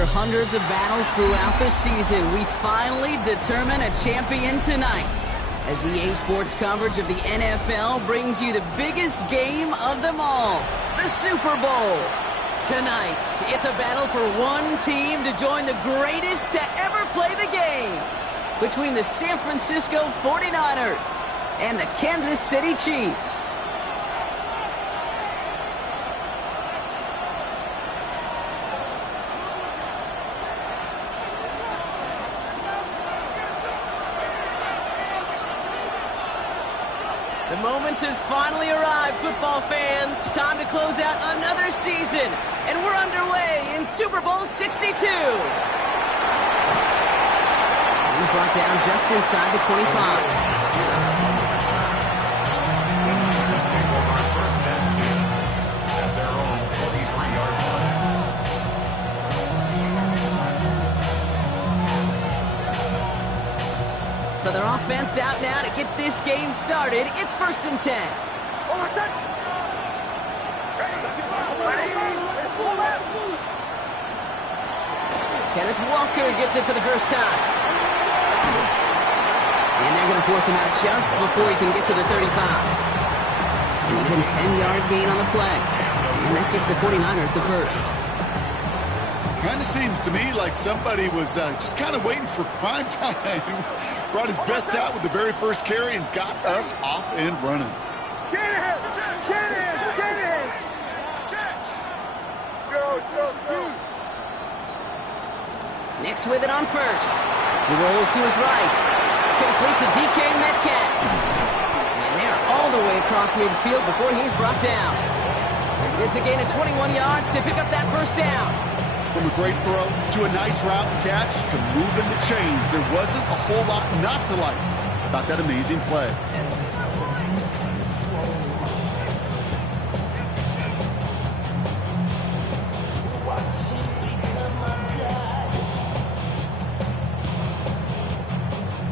after hundreds of battles throughout the season, we finally determine a champion tonight. As EA Sports coverage of the NFL brings you the biggest game of them all, the Super Bowl. Tonight, it's a battle for one team to join the greatest to ever play the game. Between the San Francisco 49ers and the Kansas City Chiefs. The moment has finally arrived, football fans. Time to close out another season. And we're underway in Super Bowl 62. He's brought down just inside the 25. So their offense out now to get this game started. It's 1st and 10. Kenneth Walker gets it for the first time. And they're going to force him out just before he can get to the 35. And even 10-yard gain on the play. And that gives the 49ers the first. Kind of seems to me like somebody was just kind of waiting for prime time. Brought his best out with the very first carry and's got us off and running. Nix with it on first. He rolls to his right. Complete to DK Metcalf. And they're all the way across midfield before he's brought down. It's a gain of 21 yards to pick up that first down. From a great throw to a nice route and catch to moving the chains, there wasn't a whole lot not to like about that amazing play.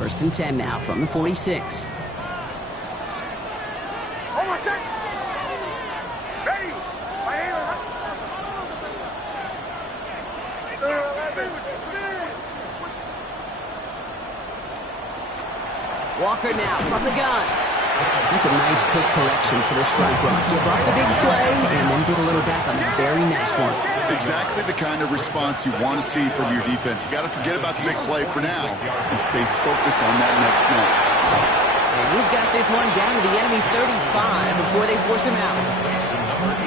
First and 10 now from the 46. Walker now from the gun. That's a nice quick correction for this front row. Give up the big play and then get a little back on the very next one. Exactly the kind of response you want to see from your defense. You got to forget about the big play for now and stay focused on that next snap. And he's got this one down to the enemy 35 before they force him out.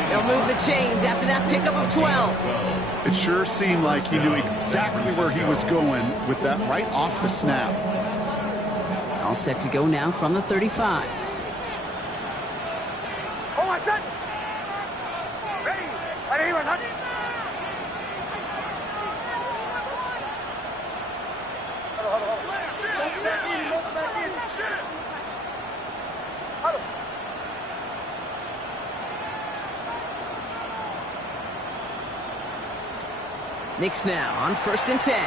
They'll move the chains after that pickup of 12. It sure seemed like he knew exactly where he was going with that right off the snap. All set to go now from the 35. Nix now on 1st and 10.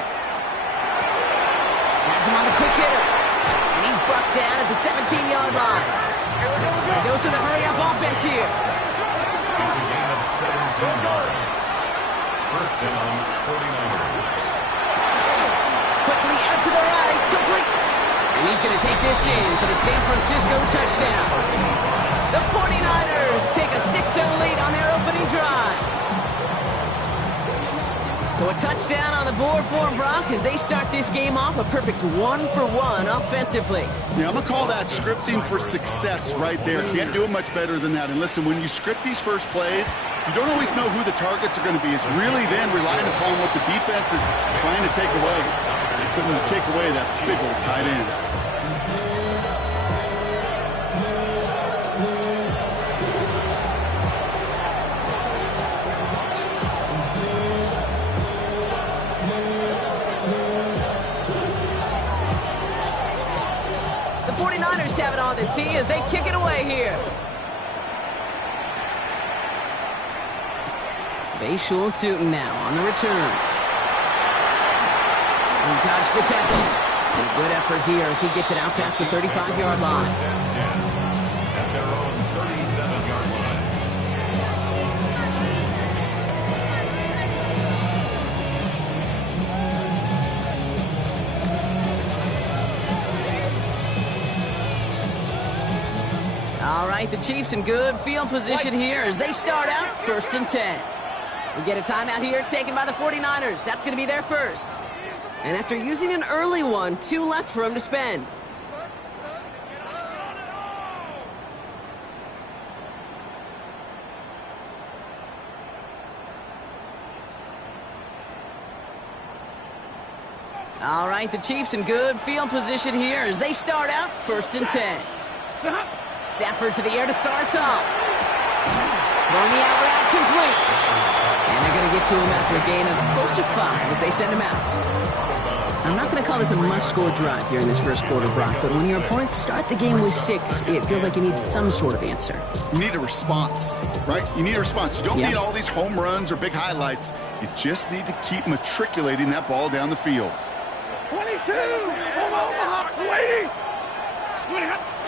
Has him on the quick hitter. And he's brought down at the 17-yard line. Goes to the hurry-up offense here. It's a gain of 17 yards. First down, 49ers. Quickly out to the right. Complete. And he's going to take this in for the San Francisco touchdown. The 49ers take a 6-0 lead on their opening drive. So a touchdown on the board for them, Brock, as they start this game off a perfect 1-for-1 offensively. Yeah, I'm going to call that scripting for success right there. Can't do it much better than that. And listen, when you script these first plays, you don't always know who the targets are going to be. It's really then relying upon what the defense is trying to take away. They couldn't take away that big old tight end. Have it on the tee as they kick it away here. Bayshul Tootin now on the return. He dodged the tackle. And a good effort here as he gets it out past the 35-yard line. At their own 37-yard line. right, the Chiefs in good field position here as they start out 1st and 10. We get a timeout here taken by the 49ers. That's going to be their first. And after using an early one, 2 left for him to spend. All right, the Chiefs in good field position here as they start out 1st and 10. Stafford to the air to start us off. Throwing the out route complete. And they're going to get to him after a gain of close to 5 as they send him out. I'm not going to call this a must-score drive here in this first quarter, Brock, but when your opponents start the game with 6, it feels like you need some sort of answer. You need a response, right? You need a response. You don't need all these home runs or big highlights. You just need to keep matriculating that ball down the field. 22! Waiting!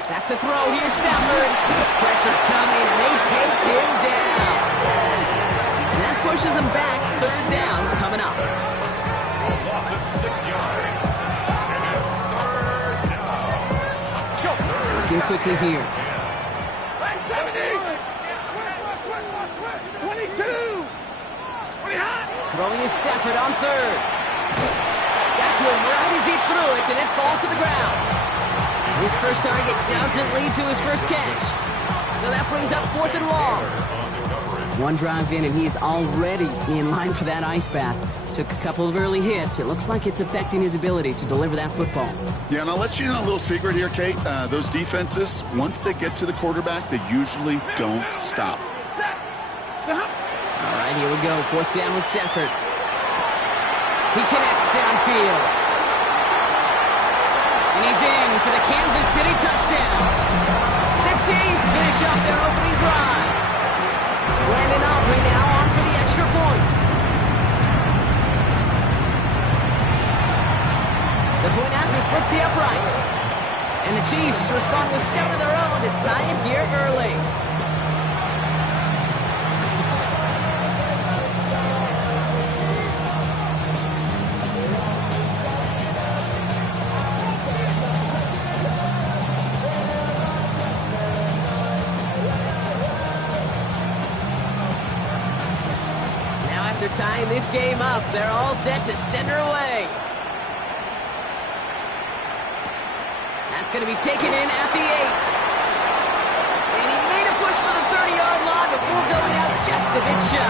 Back to throw. Here's Stafford. Pressure coming, and they take him down. And that pushes him back. 3rd down coming up. Loss of 6 yards. And it's 3rd down. Working quickly here. 70! 22! Throwing is Stafford on 3rd. Got to him right as he threw it, and it falls to the ground. His first target doesn't lead to his first catch. So that brings up 4th and long. One drive in, and he is already in line for that ice bath. Took a couple of early hits. It looks like it's affecting his ability to deliver that football. Yeah, and I'll let you in a little secret here, Kate. Those defenses, once they get to the quarterback, they usually don't stop. All right, here we go. 4th down with Stafford. He connects downfield. And he's in for the Kansas City touchdown. The Chiefs finish off their opening drive. Brandon Aubrey now on for the extra point. The point after splits the uprights. And the Chiefs respond with 7 of their own to tie it here early. Tying this game up, they're all set to send her away. That's going to be taken in at the 8. And he made a push for the 30-yard line before going out just a bit shy.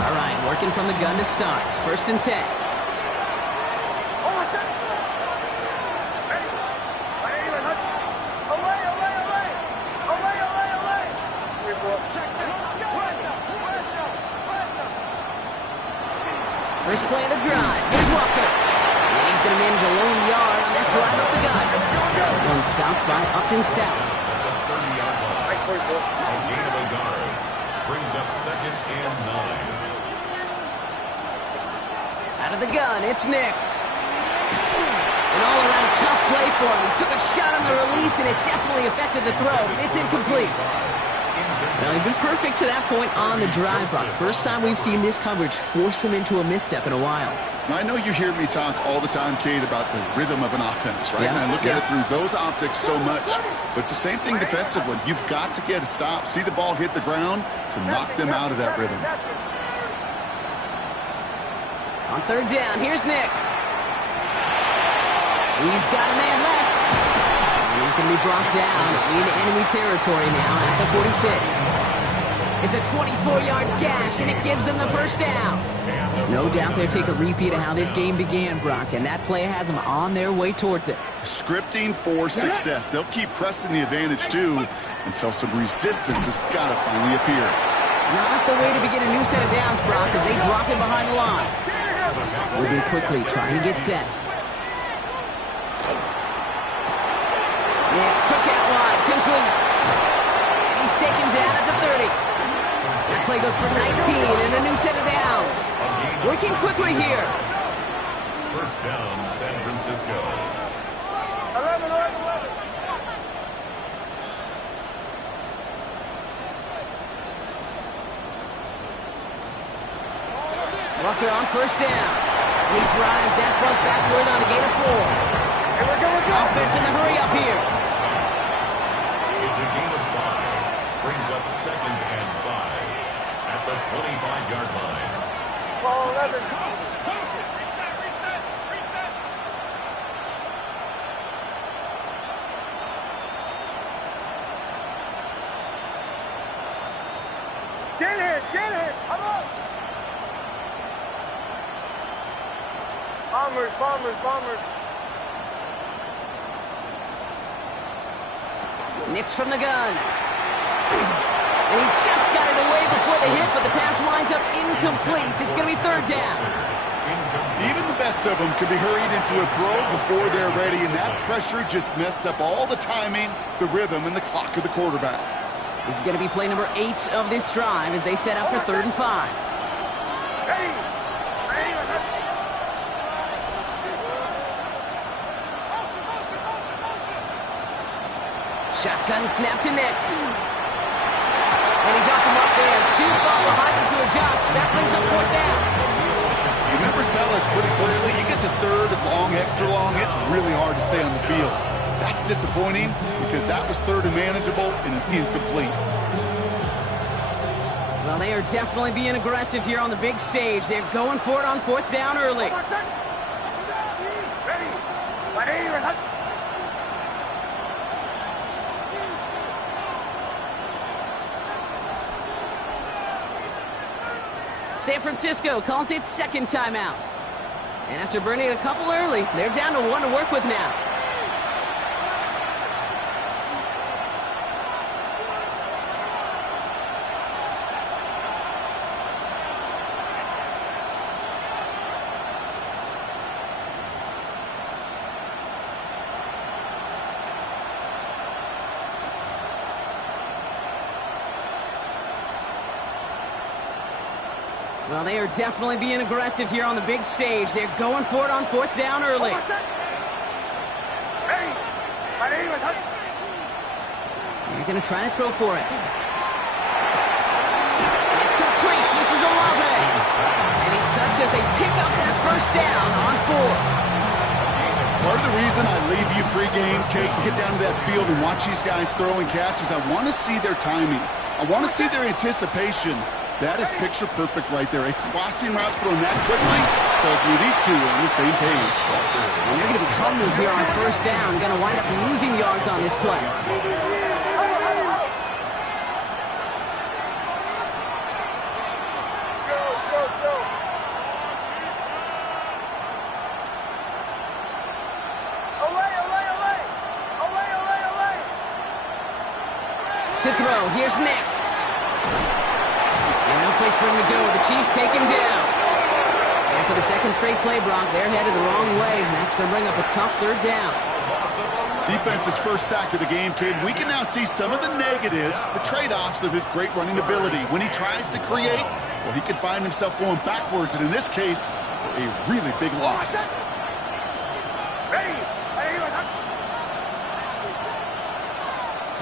All right, working from the gun to start. 1st and 10. First play of the drive. Here's Walker. And he's going to manage a lone yard on that drive up the gut. One stopped by Upton Stout. A gain of a yard. Brings up 2nd and 9. Out of the gun, it's Nix. An all-around tough play for him. He took a shot on the release, and it definitely affected the throw. It's incomplete. Now, he's been perfect to that point on the drive, Brock. First time we've seen this coverage force him into a misstep in a while. Now, I know you hear me talk all the time, Kate, about the rhythm of an offense, right? Yeah, and I look at it through those optics so much. But it's the same thing defensively. You've got to get a stop, see the ball hit the ground to knock them out of that rhythm. On 3rd down, here's Nix. He's got a man left. And he's going to be brought down in enemy territory now at the 46. It's a 24-yard gash, and it gives them the first down. No doubt they'll take a repeat of how this game began, Brock, and that play has them on their way towards it. Scripting for success. They'll keep pressing the advantage, too, until some resistance has got to finally appear. Not the way to begin a new set of downs, Brock, as they drop in behind the line. Moving quickly, trying to get set. Nix, quick out wide, complete. And he's taken down at the 30. That play goes for 19 and a new set of downs. Working quickly here. 1st down, San Francisco. 11. Walker on 1st down. He drives that front backward on a gain of 4. Offense in the hurry up here. It's a gain of 5. Brings up 2nd and 5 at the 25-yard line. Ball 11. Shanahan, I'm up. Bombers. Nix from the gun. And he just got it away before the hit, but the pass winds up incomplete. It's going to be 3rd down. Even the best of them could be hurried into a throw before they're ready, and that pressure just messed up all the timing, the rhythm, and the clock of the quarterback. This is going to be play number 8 of this drive as they set up for 3rd and 5. Shotgun snap to Nix. And he's off him up there. Too far behind him to adjust. That brings up 4th down. The numbers tell us pretty clearly, you get to 3rd and long, extra long, it's really hard to stay on the field. That's disappointing because that was 3rd and manageable and incomplete. Well, they are definitely being aggressive here on the big stage. They're going for it on 4th down early. San Francisco calls it 2nd timeout. And after burning a couple early, they're down to 1 to work with now. Well, they are definitely being aggressive here on the big stage. They're going for it on 4th down early. They're going to try to throw for it. It's complete. This is Olave. And he's touched as they pick up that 1st down on 4th. Part of the reason I leave you pregame, Kate, and get down to that field and watch these guys throwing catches, I want to see their timing. I want to see their anticipation. That is picture perfect right there. A crossing route thrown that quickly tells me these two are on the same page. And they're going to be hungry here on 1st down. Going to wind up losing yards on this play. To throw, here's Nix. And no place for him to go. The Chiefs take him down. And for the 2nd straight play, Brock, they're headed the wrong way. And that's going to bring up a tough 3rd down. Defense's first sack of the game, kid. We can now see some of the negatives, the trade-offs of his great running ability. When he tries to create, well, he can find himself going backwards. And in this case, a really big loss.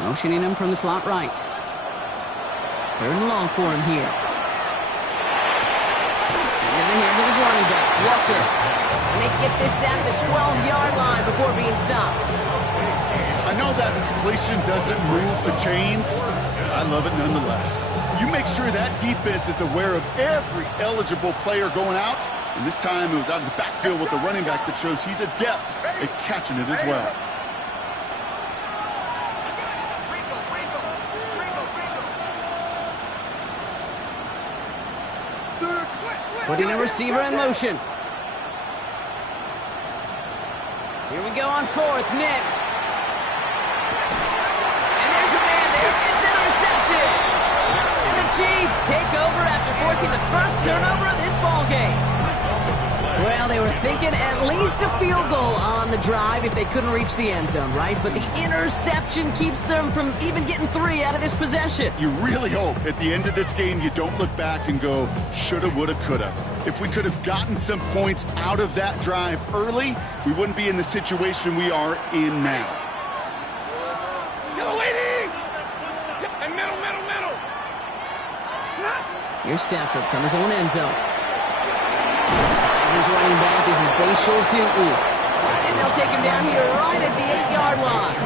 Motioning him from the slot right. 3rd and long for him here. Into the hands of his running back, Walker. And they get this down to the 12-yard line before being stopped. I know that completion doesn't move the chains. I love it nonetheless. You make sure that defense is aware of every eligible player going out. And this time it was out of the backfield with the running back that shows he's adept at catching it as well. Putting a receiver in motion. Here we go on 4th, Nix. And there's a man there. It's intercepted. And the Chiefs take over after forcing the first turnover of this ballgame. Well, they were thinking at least a field goal on the drive if they couldn't reach the end zone, right? But the interception keeps them from even getting 3 out of this possession. You really hope at the end of this game you don't look back and go, shoulda, woulda, coulda. If we could have gotten some points out of that drive early, we wouldn't be in the situation we are in now. Waiting! And middle. Here's Stafford from his own end zone. His running back is his Bashir Tutu. And they'll take him down here right at the 8-yard line.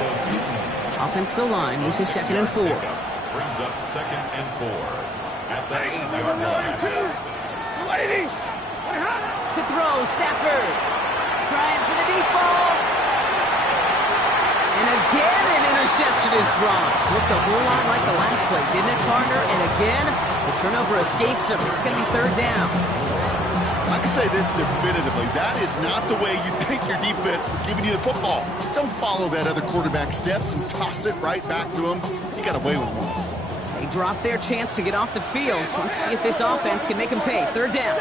Offense still line. This is 2nd and 4. Brings up 2nd and 4 at the 8-yard line. To throw, Stafford. Trying for the deep ball. And again, an interception is dropped. Looked a whole lot like the last play, didn't it, partner? And again, the turnover escapes him. It's going to be 3rd down. I can say this definitively. That is not the way you think your defense is giving you the football. Don't follow that other quarterback steps and toss it right back to him. You got away with one. They dropped their chance to get off the field. So let's see if this offense can make him pay. 3rd down.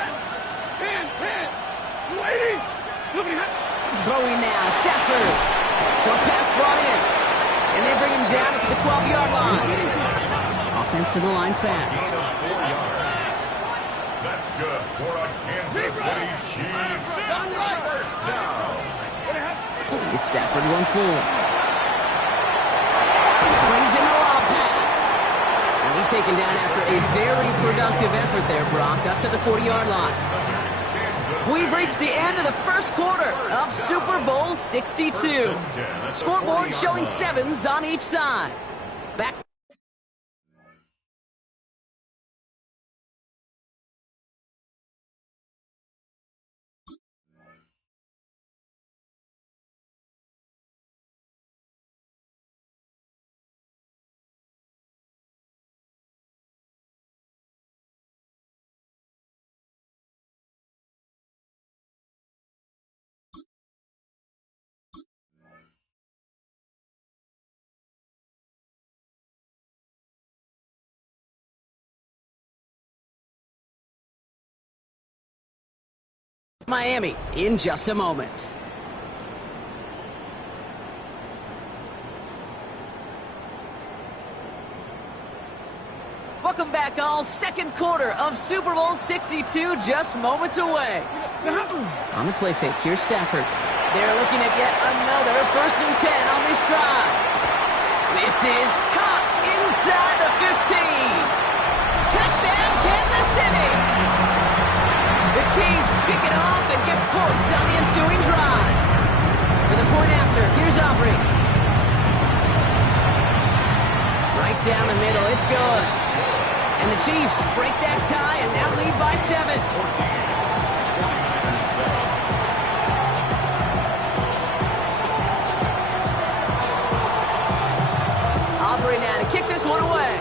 Throwing now, Stafford. Short pass brought in. And they bring him down at the 12-yard line. Offense to the line fast. 4 yards. That's good for a Kansas City Chiefs. First down. It's Stafford once more. Brings in the lob pass. And he's taken down after a very productive effort there, Brock, up to the 40-yard line. We've reached the end of the first quarter of Super Bowl 62. Scoreboard showing 7s on each side. Back. Miami in just a moment. Welcome back, all. Second quarter of Super Bowl 62 just moments away. On the play fake, here's Stafford. They're looking at yet another 1st and 10 on this drive. This is caught inside the 15. Touchdown, Kansas City. The Chiefs pick it off and get points on the ensuing drive. For the point after, here's Aubrey. Right down the middle, it's good. And the Chiefs break that tie and now lead by 7. Aubrey now to kick this one away.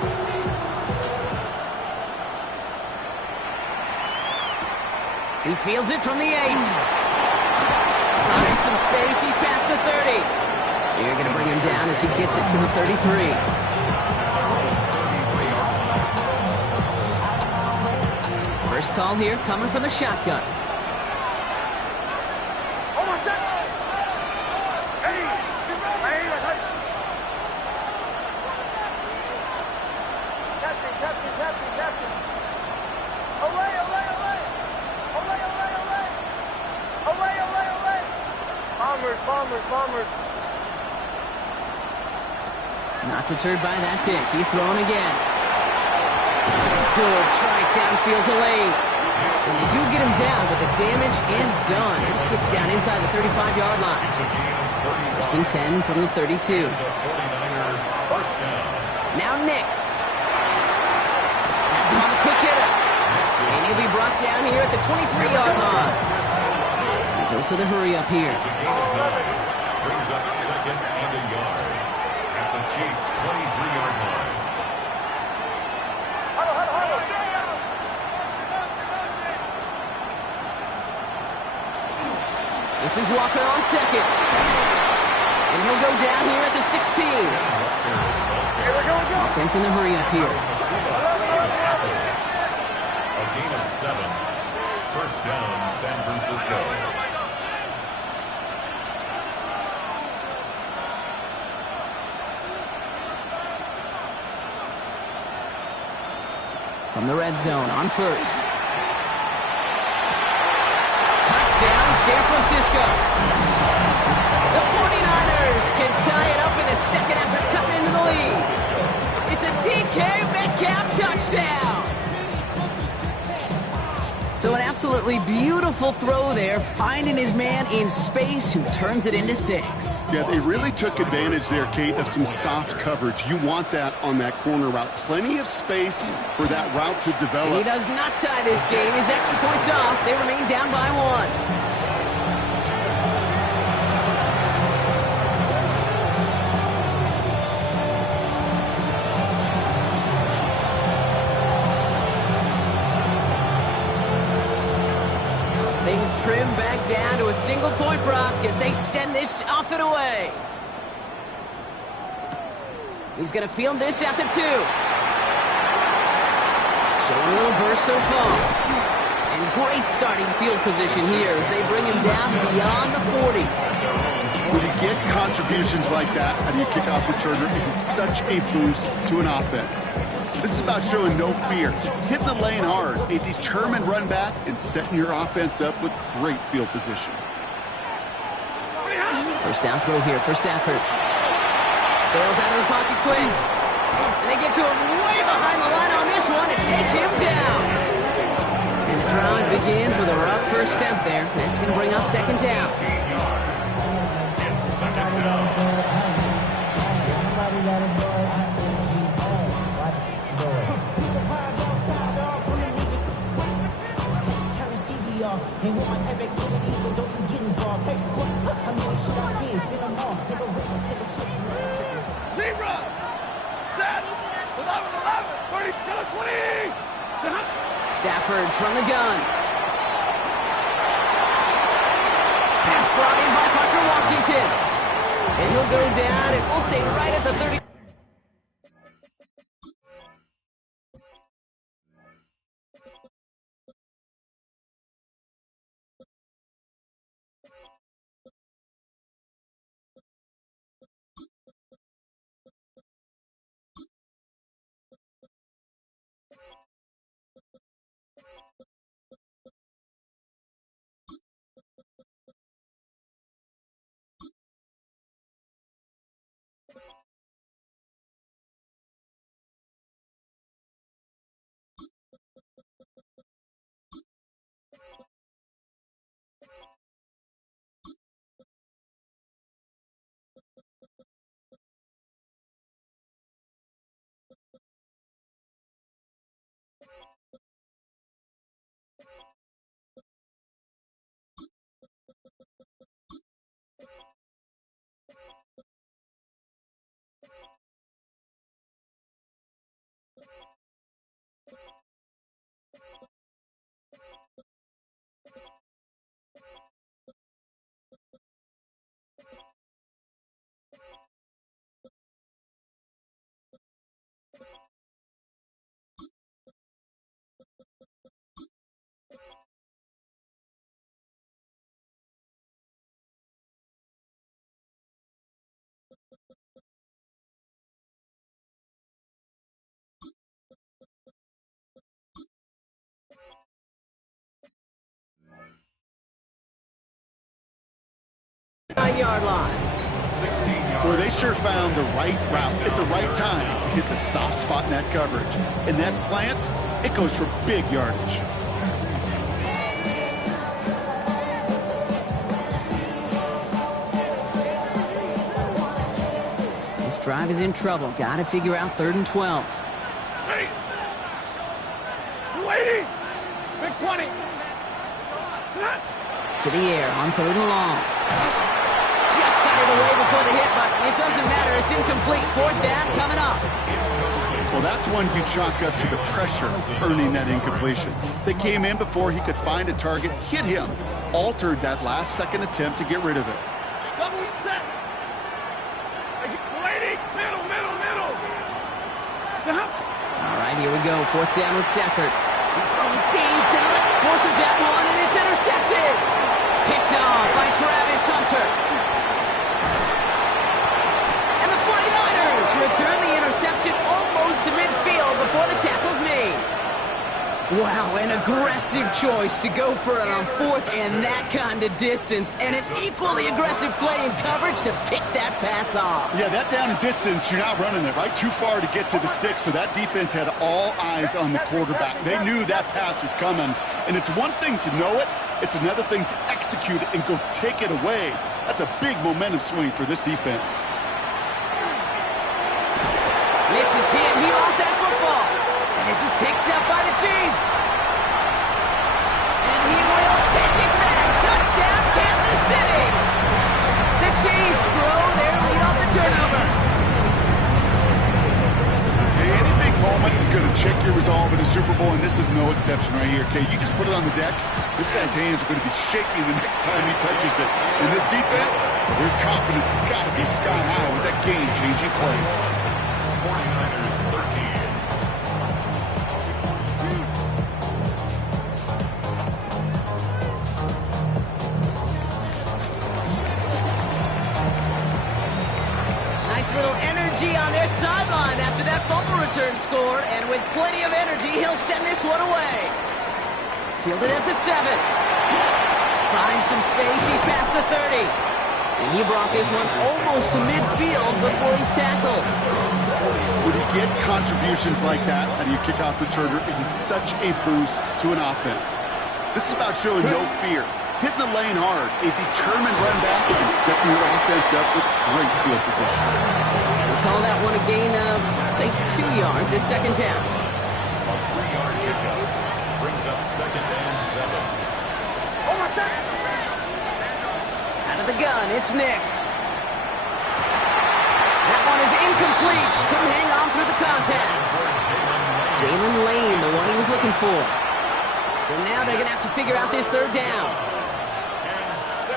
He fields it from the 8. Finds some space. He's past the 30. They're going to bring him down as he gets it to the 33. First call here coming from the shotgun. Bombers. Not deterred by that pick. He's throwing again. Good strike downfield to Lane. And they do get him down, but the damage is done. This gets down inside the 35-yard line. 1st and 10 from the 32. Now Nix. Has him on the quick hitter. And he'll be brought down here at the 23-yard line. Goes to the hurry up here. Brings up 2nd and a yard at the Chiefs' 23-yard line. This is Walker on 2nd. And he'll go down here at the 16. Offense in the hurry up here. A gain of 7. First down, San Francisco. From the red zone on 1st. Touchdown, San Francisco. The 49ers can tie it up in the 2nd after cutting into the lead. It's a DK Metcalf touchdown. So an absolutely beautiful throw there, finding his man in space who turns it into 6. Yeah, they really took advantage there, Kate, of some soft coverage. You want that on that corner route. Plenty of space for that route to develop. He does not tie this game. His extra points off. They remain down by 1. Trim back down to a single-point Brock as they send this off and away. He's going to field this at the 2. Showing a little burst so far. And great starting field position here as they bring him down beyond the 40. When you get contributions like that out of your kickoff returner, it is such a boost to an offense. This is about showing no fear, hitting the lane hard, a determined run back, and setting your offense up with great field position. First down throw here for Stafford. Bails out of the pocket quick. And they get to him way behind the line on this one and take him down. And the drive begins with a rough first step there. That's going to bring up second down. It's second down. They want my type of activities, but don't you get involved. Hey, what? I know shit I see. Sit them off. Take a risk and take a chip. Zebra! Set! 11, 30, 20! Stafford from the gun. Pass brought in by Parker Washington. And he'll go down, and we'll say right at the 30. Nine-yard line. Well, they sure found the right route at the right time to hit the soft spot in that coverage. And that slant, it goes for big yardage. This drive is in trouble. Got to figure out 3rd and 12. Hey! Waiting! Big 20! To the air on 3rd and long. Just got it away before the hit button. It doesn't matter. It's incomplete. 4th down coming up. Well, that's one you chalk up to the pressure earning that incompletion. They came in before he could find a target, hit him, altered that last-second attempt to get rid of it. Double set! Waiting! Middle! All right, here we go. 4th down with Stafford. He's throwing deep to the left. Forces that one, and it's intercepted. Picked off by Travis Hunter. And the 49ers return the interception almost to midfield before the tackle's made. Wow, an aggressive choice to go for it on fourth and that kind of distance. And an equally aggressive play in coverage to pick that pass off. Yeah, that down and distance, you're not running it, right? Too far to get to the stick, so that defense had all eyes on the quarterback. They knew that pass was coming. And it's one thing to know it, it's another thing to execute it and go take it away. That's a big momentum swing for this defense. Nix is hit, he lost that football. And this is picked up by the Chiefs. And he will take it back. Touchdown, Kansas City. The Chiefs grow their lead off the turnover. Hey, any big moment is going to check your resolve in a Super Bowl, and this is no exception right here. Okay, you just put it on the deck, this guy's hands are going to be shaking the next time he touches it. In this defense, their confidence has got to be sky high with that game-changing play. 49ers 13. Nice little energy on their sideline after that fumble return score. And with plenty of energy, he'll send this one away. Fielded at the 7. Finds some space. He's past the 30. And he brought this one almost to midfield before he's tackled. When you get contributions like that out of your kickoff returner, it is such a boost to an offense. This is about showing no fear, hitting the lane hard, a determined run back, and setting your offense up with great field position. We'll call that one a gain of, say, 2 yards at second down. A 3-yard pickup brings up second and 7. Out of the gun, it's Nix. That one is incomplete. Couldn't hang on through the contact. Jalen Lane, the one he was looking for. So now they're going to have to figure out this third down. And 7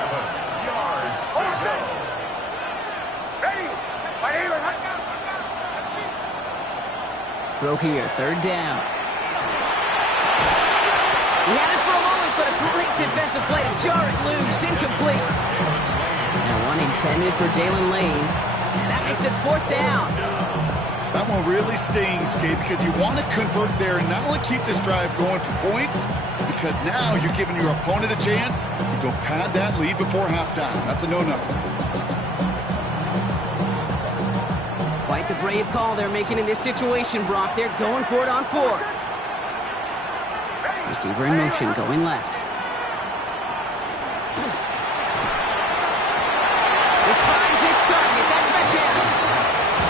yards to go. Throw here, third down. He had it for a moment, but a great defensive play to jar it loose. Incomplete. And one intended for Jalen Lane. And that makes it fourth down. That one really stings, Gabe, because you want to convert there and not only keep this drive going for points, because now you're giving your opponent a chance to go pad that lead before halftime. That's a no-no. Quite the brave call they're making in this situation, Brock. They're going for it on fourth. Receiver in motion, going left. This finds its target. That's Metcalf.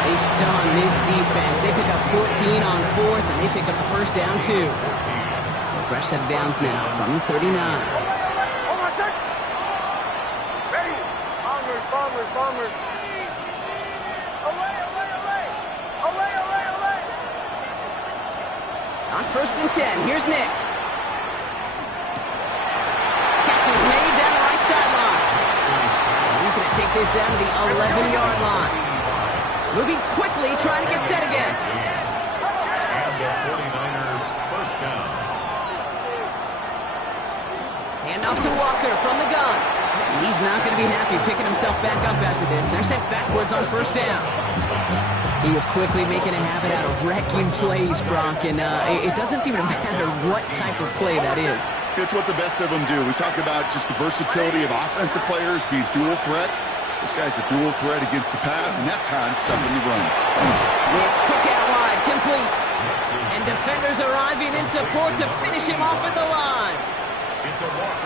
They stun this defense. They pick up 14 on fourth, and they pick up the first down, too. So fresh set of downs now from the 39. Bombers. On first and 10, here's Nix. Catch is made down the right sideline. He's going to take this down to the 11-yard line. Moving quickly, trying to get set again. And the 49er first down. Hand off to Walker from the gun. And he's not going to be happy picking himself back up after this. They're sent backwards on first down. He is quickly making a habit out of wrecking plays, Brock, and it doesn't seem to matter what type of play that is. It's what the best of them do. We talk about just the versatility of offensive players being dual threats. This guy's a dual threat against the pass, and that time stuffing the run. Nix, quick out wide, complete. And defenders arriving in support to finish him off at the line.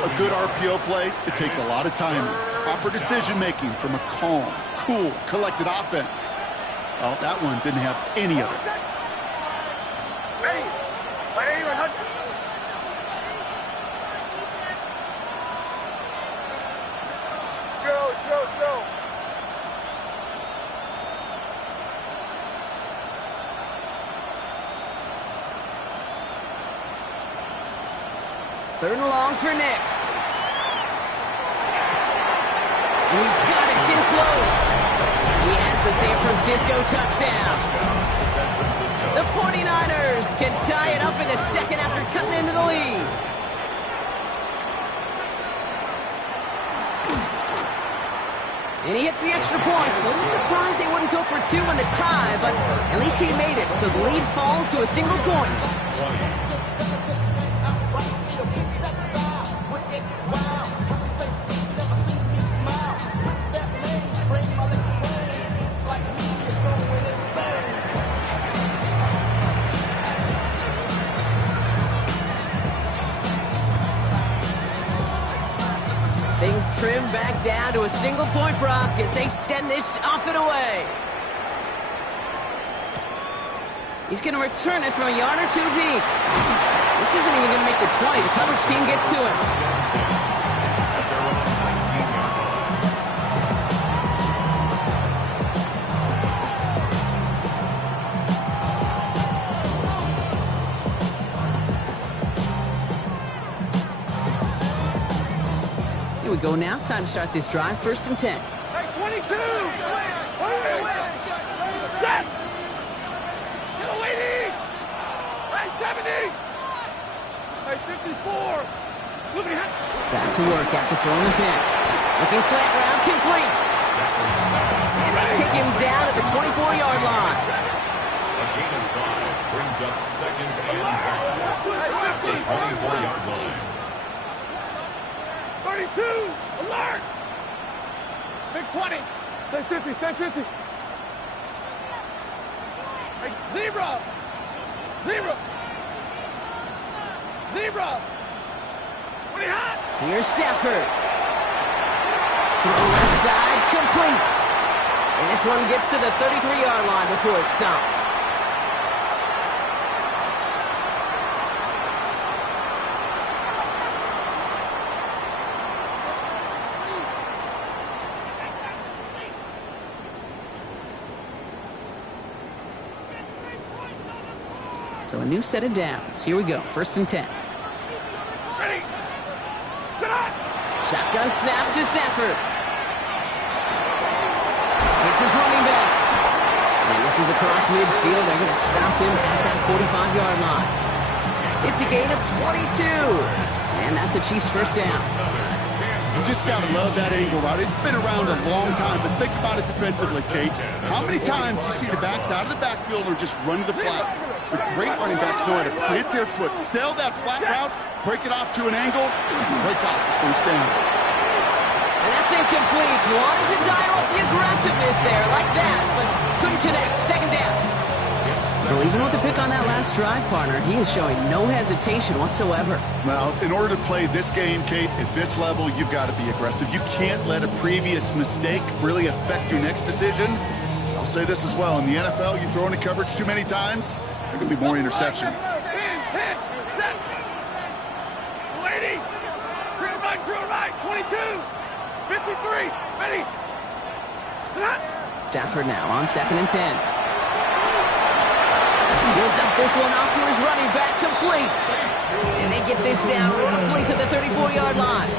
A good RPO play, it takes a lot of timing. Proper decision-making from a calm, cool, collected offense. Well, that one didn't have any of it. Joe. Third and long for Nix. And he's got it, it's in close. He has the San Francisco touchdown. The 49ers can tie it up in the second after cutting into the lead. And he hits the extra points. A little surprised they wouldn't go for two in the tie, but at least he made it, so the lead falls to a single point. Things trim back down to a single-point Brock as they send this off and away. He's going to return it from a yard or two deep. This isn't even going to make the 20. The coverage team gets to him. Here we go now. Time to start this drive. 1st and 10. Hey, 22! Set! Get away, D! Hey, 70! Hey, 54! Moving ahead! Back to work after throwing the pick. Looking slant route, complete. And they take him down at the 24-yard line. A gain of 5 brings up 2nd and 5. The 24-yard line. 32! Alert! Big 20! Stay 50, stay 50! Hey, zebra! Zebra! Zebra! 20 hot! Here's Stafford. Throw left side, complete. And this one gets to the 33-yard line before it's stopped. So a new set of downs. Here we go. 1st and 10. Ready! Sit up! Shotgun snap to Stafford. It's his running back. And this is across midfield. They're going to stop him at that 45-yard line. It's a gain of 22. And that's a Chiefs 1st down. You just got to love that angle route. It's been around a long time, but think about it defensively, Kate. How many times you see the backs out of the backfield or just run to the flat? The great running backs know how to plant their foot, sell that flat route, break it off to an angle, break off the 1st down. And that's incomplete. Wanted to dial up the aggressiveness there like that, but couldn't connect. 2nd down. Well, even with the pick on that last drive, partner, he is showing no hesitation whatsoever. Well, in order to play this game, Kate, at this level, you've got to be aggressive. You can't let a previous mistake really affect your next decision. I'll say this as well. In the NFL, you throw into coverage too many times, there can be more interceptions. 10, 10, set! Lady! Green right, 22! 53, ready! Stafford now on 2nd and 10. He'll dump this one off to his running back, complete. And they get this down roughly to the 34-yard line.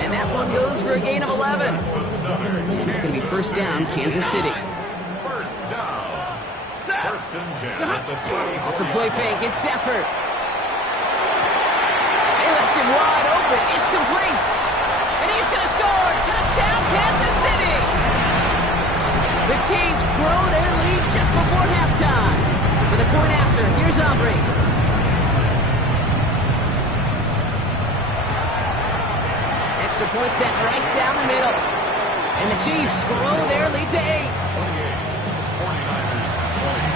And that one goes for a gain of 11. And it's going to be 1st down, Kansas City. 1st down. 1st and 10 at the 30. Off the play fake, it's Stafford. They left him wide open. It's complete. And he's going to score. Touchdown, Kansas City. The Chiefs grow their lead just before halftime. For the point after, here's Aubrey. Extra point set right down the middle. And the Chiefs grow their lead to 8. 49ers 20.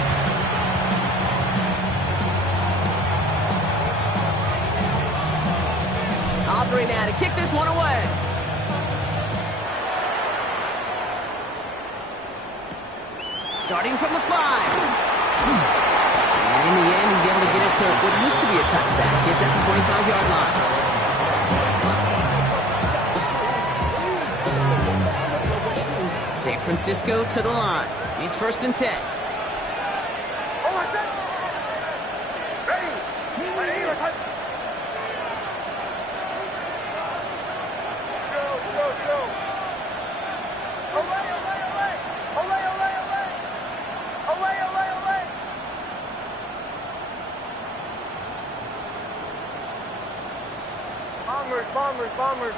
Aubrey now to kick this one away. Starting from the 5. And in the end, he's able to get it to what used to be a touchback. It's at the 25-yard line. San Francisco to the line. It's 1st and 10. Bombers.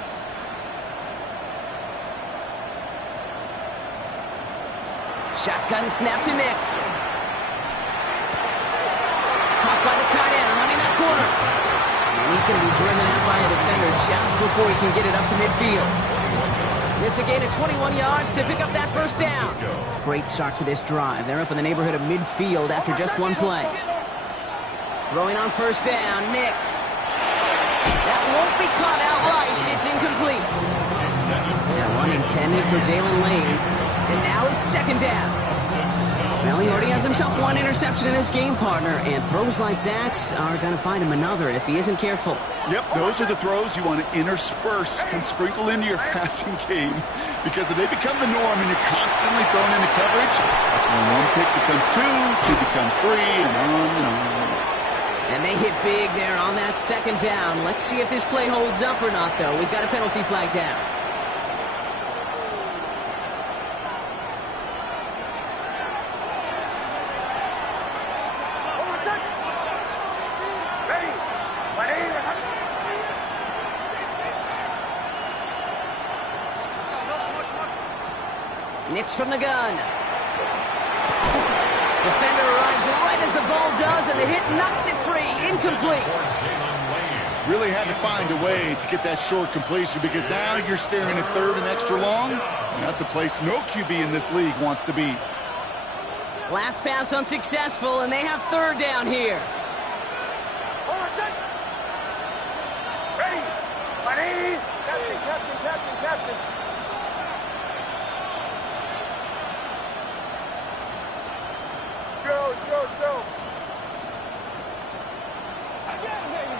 Shotgun snap to Nix. Caught by the tight end, running that corner. And he's going to be driven out by a defender just before he can get it up to midfield. It's a gain of 21 yards to pick up that 1st down. Great start to this drive. They're up in the neighborhood of midfield after just one play. Throwing on 1st down, Nix. That won't be caught outright. It's incomplete. Now one intended for Jalen Lane. And now it's second down. Well, he already has himself one interception in this game, partner, and throws like that are going to find him another if he isn't careful. Yep, those are the throws you want to intersperse and sprinkle into your passing game, because if they become the norm and you're constantly thrown into coverage, that's when one pick becomes two becomes three, and on and on. And they hit big there on that second down. Let's see if this play holds up or not, though. We've got a penalty flag down. Nix from the gun. Defender arrives right as the ball does, and the hit knocks it free. Incomplete. Really had to find a way to get that short completion, because now you're staring at third and extra long. And that's a place no QB in this league wants to be. Last pass unsuccessful, and they have third down here. Ready. Ready. Captain. Joe. Again, baby.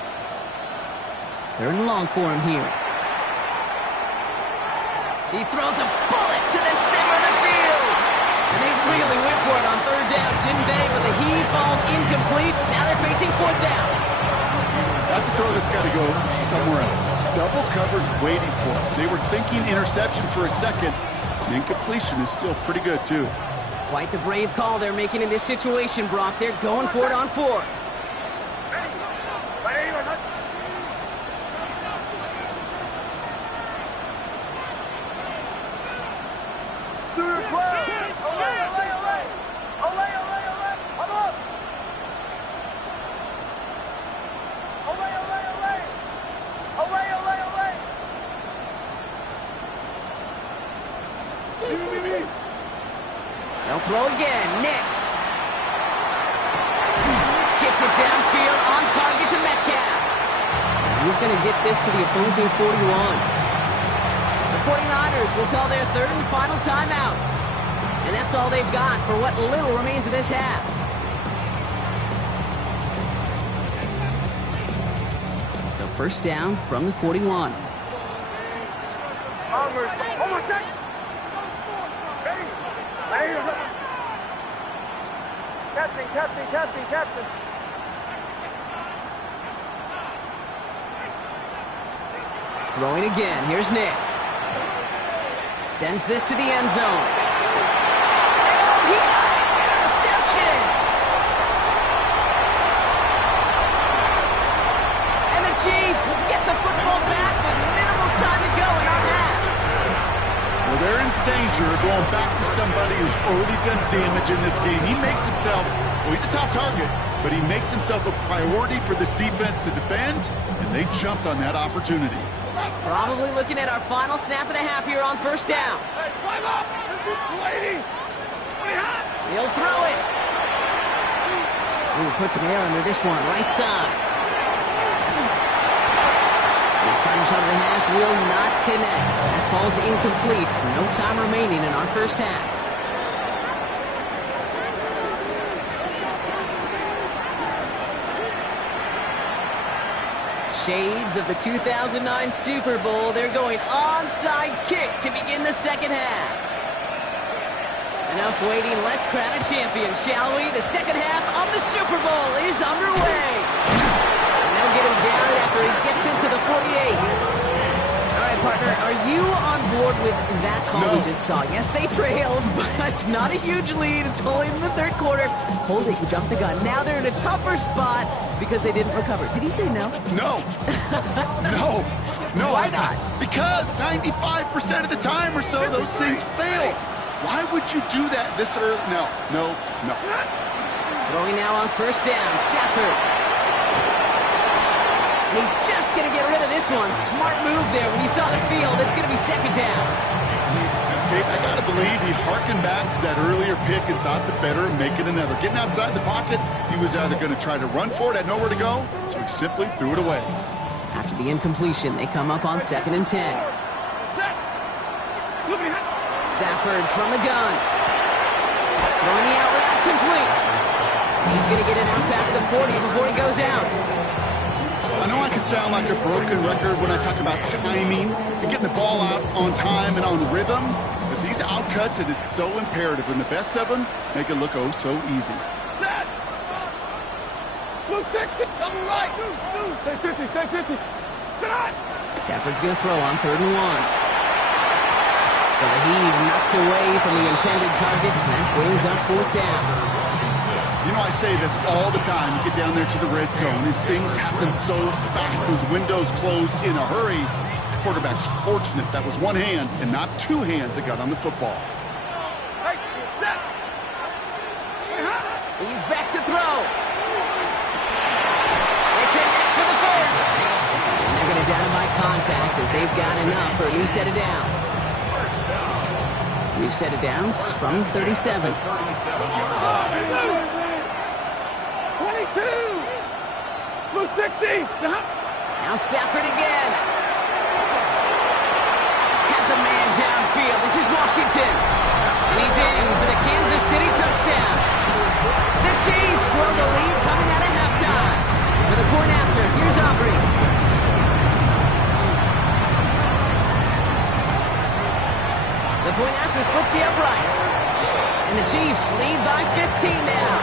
Third and long for him here. He throws a bullet to the center of the field. And they really went for it on third down, didn't they? But the heave falls incomplete. Now they're facing fourth down. That's a throw that's got to go somewhere else. Double coverage waiting for it. They were thinking interception for a second. And incompletion is still pretty good, too. Quite the brave call they're making in this situation, Brock. They're going for it on fourth. They'll throw again. Nix. Gets it downfield on target to Metcalf. He's going to get this to the opposing 41. The 49ers will call their third and final timeout. And that's all they've got for what little remains of this half. So first down from the 41. Almost second. Captain. Throwing again. Here's Nix. Sends this to the end zone. And oh, he got it! Interception! And the Chiefs get the football back with minimal time to go in our half. Well, they're in danger of going back to somebody who's already done damage in this game. He makes himself, well, he's a top target, but he makes himself a priority for this defense to defend, and they jumped on that opportunity. Probably looking at our final snap of the half here on first down. Hey, climb up! Lady! He'll throw it. Ooh, put some air under this one, right side. This final shot of the half will not connect. That falls incomplete. No time remaining in our first half. Shades of the 2009 Super Bowl. They're going onside kick to begin the second half. Enough waiting. Let's crown a champion, shall we? The second half of the Super Bowl is underway. And they'll get him down after he gets into the 48. All right, partner, are you on board with that call we just saw? Yes, they trailed, but it's not a huge lead. It's only in the third quarter. Hold it, you jumped the gun. Now they're in a tougher spot because they didn't recover. Did he say no? No. No. Why not? Because 95% of the time or so, those things fail. Why would you do that this early? No. Throwing now on first down, Stafford. He's just going to get rid of this one. Smart move there. When you saw the field, it's going to be second down. I got to believe he harkened back to that earlier pick and thought the better of making another. Getting outside the pocket, he was either going to try to run for it, had nowhere to go, so he simply threw it away. After the incompletion, they come up on 2nd and 10. Stafford from the gun. Throwing the out route complete. He's going to get it out past the 40 before he goes out. I know I can sound like a broken record when I talk about timing and getting the ball out on time and on rhythm, but these outcuts, it is so imperative, and the best of them make it look oh so easy. Blue 60, double right. Stay 50, stay 50. Sit on. Stafford's going to throw on 3rd and 1. So the heave knocked away from the intended targets. That brings up 4th down. You know, I say this all the time. You get down there to the red zone, and things happen so fast. Those windows close in a hurry. The quarterback's fortunate that was one hand and not two hands that got on the football. Hey, set. He's back to throw. They connect for the first. And they're going to down him by contact as they've got enough for a new set of downs. New set of downs from 37. 22. Blue 60. Now Stafford again. Has a man downfield. This is Washington. And he's in for the Kansas City touchdown. The Chiefs grow the lead coming out of halftime. For the point after, here's Aubrey. The point after splits the uprights. And the Chiefs lead by 15 now.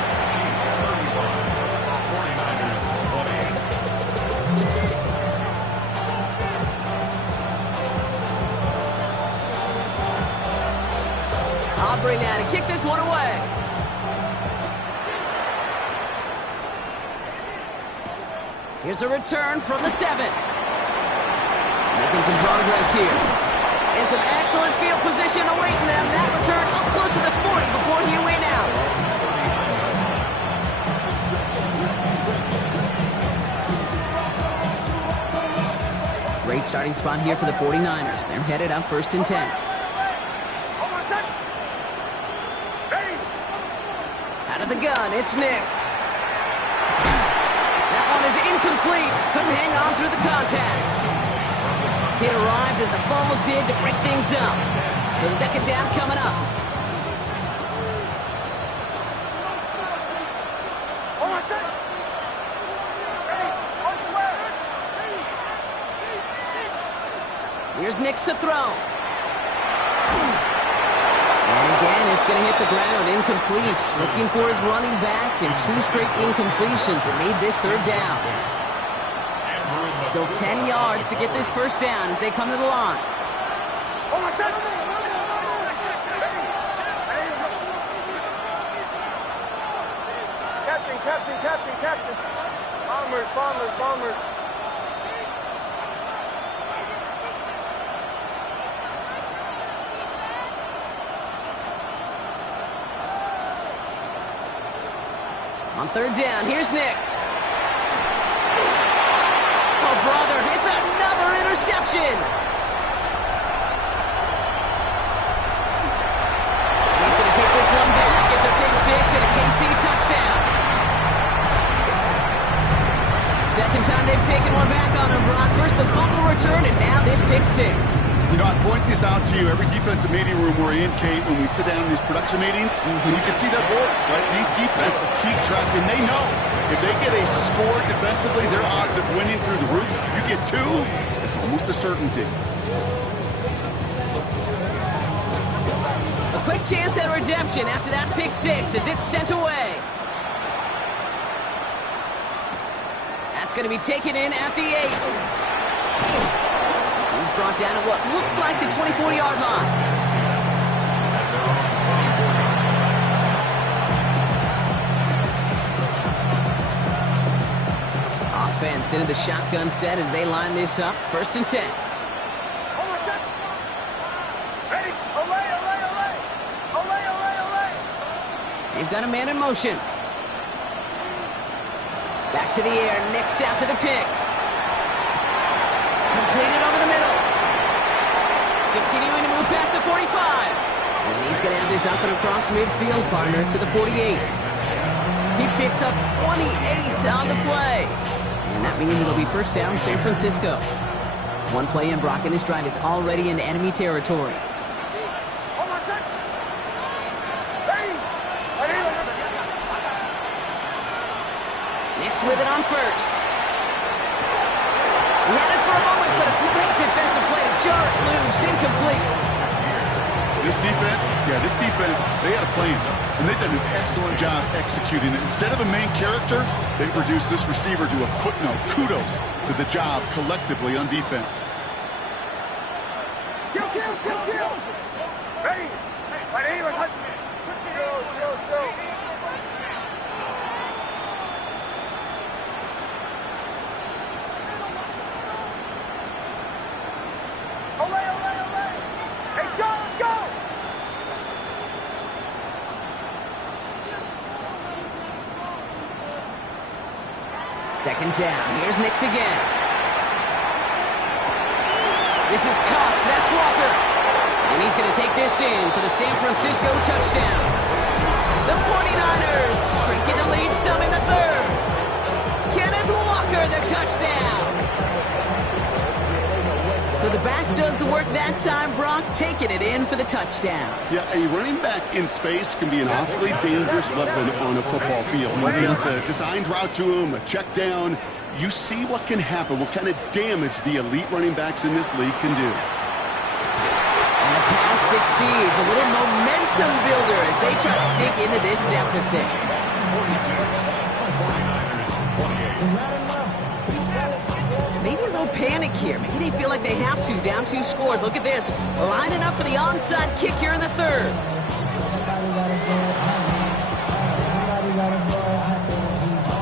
Aubrey now to kick this one away. Here's a return from the 7. Making some progress here. And some excellent field position awaiting them. That return up close to the 40 before he went out. Great starting spot here for the 49ers. They're headed up 1st and 10. Out of the gun, it's Nix. That one is incomplete. Couldn't hang on through the contact. It arrived as the ball did to break things up. So 2nd down coming up. Here's Nix to throw. And again, it's going to hit the ground. Incomplete. Looking for his running back, and 2 straight incompletions that made this 3rd down. Still 10 yards to get this 1st down as they come to the line. Captain. Bombers. On 3rd down, here's Nix. Oh, brother, it's another interception. He's going to take this one back. It's a big 6 and a KC touchdown. 2nd time they've taken one back on him, Brock. First the fumble return, and now this pick 6. You know, I point this out to you every defensive meeting room we're in, Kate, when we sit down in these production meetings, and you can see their boards, right? These defenses keep track, and they know if they get a score defensively, their odds of winning through the roof. You get 2, it's almost a certainty. A quick chance at redemption after that pick 6 as it's sent away. That's going to be taken in at the 8. He's brought down at what looks like the 24-yard line. Offense into the shotgun set as they line this up. 1st and 10. Ready? Olay. They've got a man in motion. Back to the air. Nix after the pick. Completed over the middle. Continuing to move past the 45. And he's going to have this up and across midfield, partner, to the 48. He picks up 28 on the play. And And that means it'll be first down San Francisco. One play in, Brock, and this drive is already in enemy territory. Nix with it on first. He had it for a moment, but a great defensive play to jar it loose. Incomplete. This defense, they had a plan, and they've done an excellent job executing it. Instead of a main character, they've reduced this receiver to a footnote. Kudos to the job collectively on defense. Kill! Ready? Chill. Hey, Sean, let's go! Second down. Here's Nix again. This is Cox. That's Walker. And he's going to take this in for the San Francisco touchdown. The 49ers shrinking the lead some in the third. Kenneth Walker, the touchdown. So the back does the work that time, Brock, taking it in for the touchdown. Yeah, a running back in space can be an awfully dangerous weapon on a football field. Whether it's a designed route to him, a check down, you see what can happen, what kind of damage the elite running backs in this league can do. And the pass succeeds. A little momentum builder as they try to dig into this deficit. 49ers 28. Maybe a little panic here. Maybe they feel like they have to. Down 2 scores. Look at this. Lining up for the onside kick here in the third.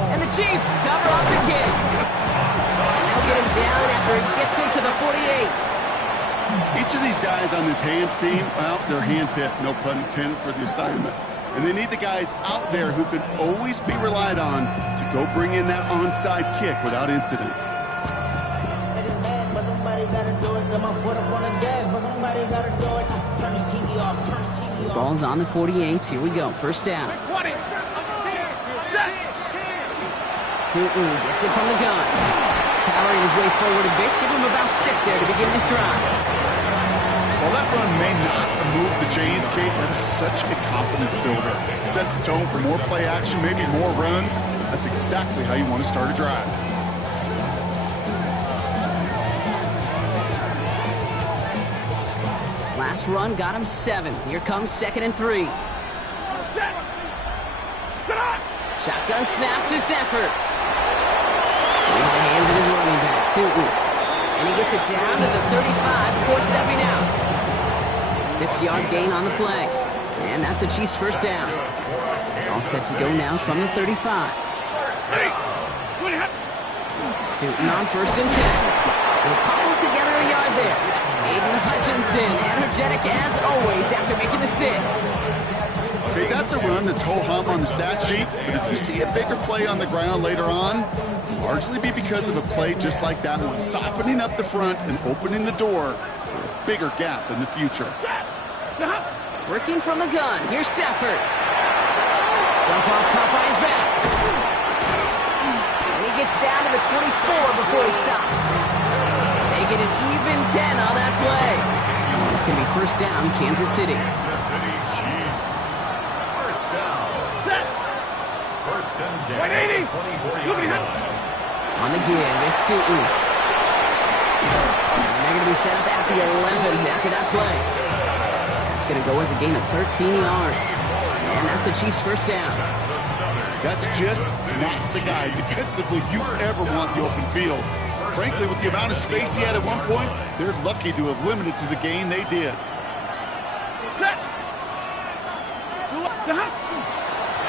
And the Chiefs cover up the kick. And they'll get him down after he gets into the 48. Each of these guys on this hands team, well, they're handpicked, no pun intended, for the assignment. And they need the guys out there who can always be relied on to go bring in that onside kick without incident. Ball's on the 48. Here we go. First down. 20. Tootin gets it from the gun. Powering his way forward a bit. Give him about 6 there to begin this drive. While that run may not move the chains, Kate, that is such a confidence builder. It sets the tone for more play action, maybe more runs. That's exactly how you want to start a drive. Last run got him 7. Here comes 2nd and 3. Shotgun snap to Sanford. In the hands of his running back, Tootin. And he gets it down to the 35 before stepping out. 6-yard gain on the play. And that's a Chiefs first down. All set to go now from the 35. Tootin on 1st and 10. We'll cobble together a yard there. Aiden Hutchinson, energetic as always after making the stick. Okay, that's a run that's ho-hum on the stat sheet, but if you see a bigger play on the ground later on, largely be because of a play just like that one, softening up the front and opening the door for a bigger gap in the future. Working from the gun, here's Stafford. Dump off caught by his back. And he gets down to the 24 before he stops. They get an even 10 on that play. And it's going to be first down, Kansas City. Kansas City Chiefs. First down. First and 10. 24-yard line. On the give, it's Tootin. And they're going to be set up at the 11 after that play. That's going to go as a gain of 13 yards. And that's a Chiefs first down. That's just not the guy defensively you ever want the open field. Frankly, with the amount of space he had at one point, they're lucky to have limited to the gain they did.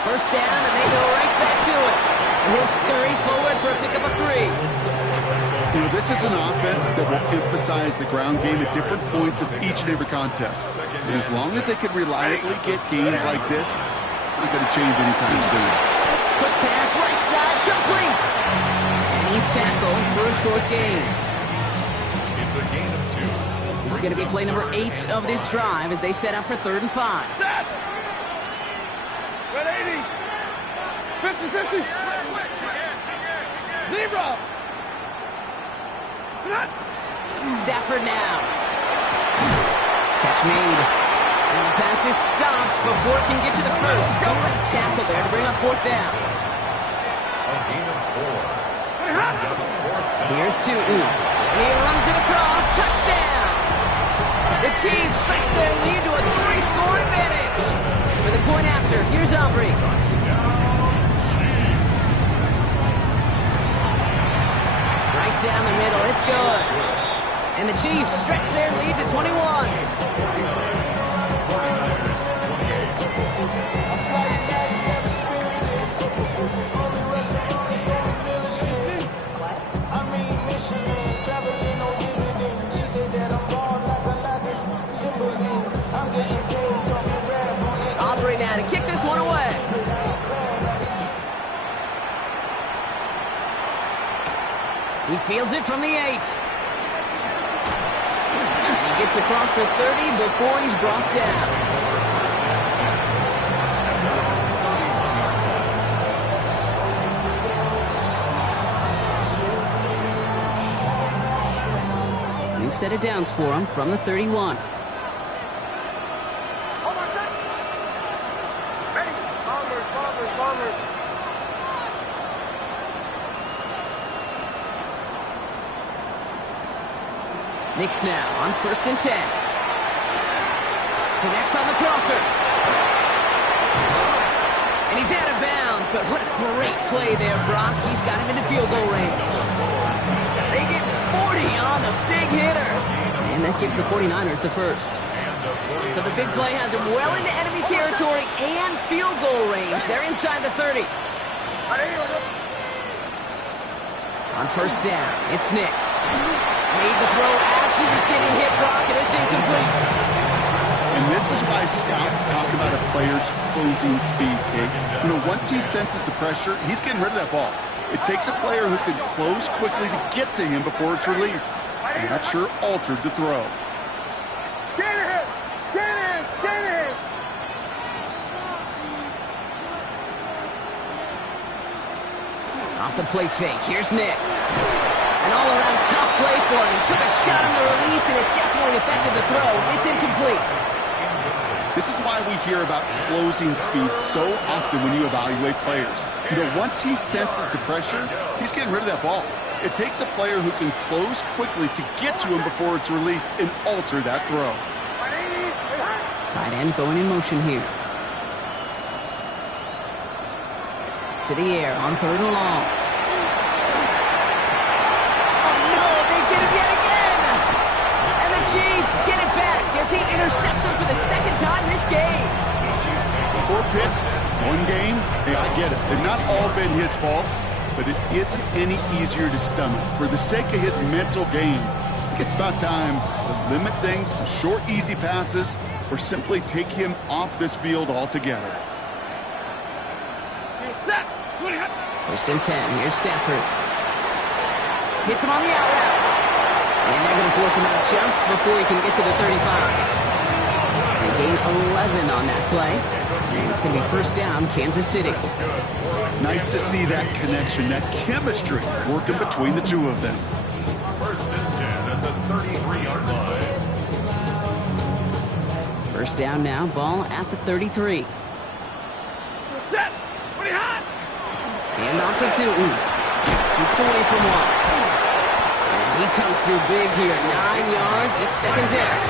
First down, and they go right back to it. And he'll scurry forward for a pickup of 3. You know, this is an offense that will emphasize the ground game at different points of each and every contest. And as long as they can reliably get gains like this, it's not going to change anytime soon. Quick pass, right side, complete. And he's tackled for a short gain. It's a gain of 2. This is going to be play number 8 of this drive as they set up for 3rd and 5. Red 80. 50-50. Zebra. Stafford now. Catch made. And the pass is stopped before it can get to the first. Great tackle there to bring up fourth down. A gain of 4. Brings up fourth down. Here's Tootin. And he runs it across. Touchdown! The Chiefs stretch their lead to a 3-score advantage. For the point after, here's Aubrey. Right down the middle, it's good. And the Chiefs stretch their lead to 21. Aubrey now to kick this one away. He fields it from the 8. And he gets across the 30 before he's brought down. New set of downs for him from the 31. Nix now on 1st and 10. Connects on the crosser. And he's out of bounds, but what a great play there, Brock. He's got him into field goal range. They get 40 on the big hitter. And that gives the 49ers the first. So the big play has him well into enemy territory and field goal range. They're inside the 30. On 1st down, it's Nix. Made the throw as he was getting hit, Brock, and it's incomplete. And this is why scouts talk about a player's closing speed, Kate. You know, once he senses the pressure, he's getting rid of that ball. It takes a player who can close quickly to get to him before it's released. And that sure altered the throw. Shanahan! Shanahan! Shanahan! Off the play fake, here's Nix. An all-around tough play for him. He took a shot on the release, and it definitely affected the throw. It's incomplete. This is why we hear about closing speed so often when you evaluate players. You know, once he senses the pressure, he's getting rid of that ball. It takes a player who can close quickly to get to him before it's released and alter that throw. Tight end going in motion here. To the air on 3rd and long. Chiefs get it back as he intercepts him for the 2nd time this game. 4 picks, 1 game. Hey, I get it. They've not all been his fault, but it isn't any easier to stomach. For the sake of his mental game, I think it's about time to limit things to short, easy passes or simply take him off this field altogether. 1st and 10. Here's Stafford. Hits him on the out route. And they're going to force him out just before he can get to the 35. They gain 11 on that play. And it's going to be 1st down, Kansas City. Nice to see that connection, that chemistry working between the two of them. 1st and 10 at the 33-yard line. 1st down now, ball at the 33. Set! Pretty hot! And off to Tootin. Shoots away from one. He comes through big here, 9 yards, it's 2nd down.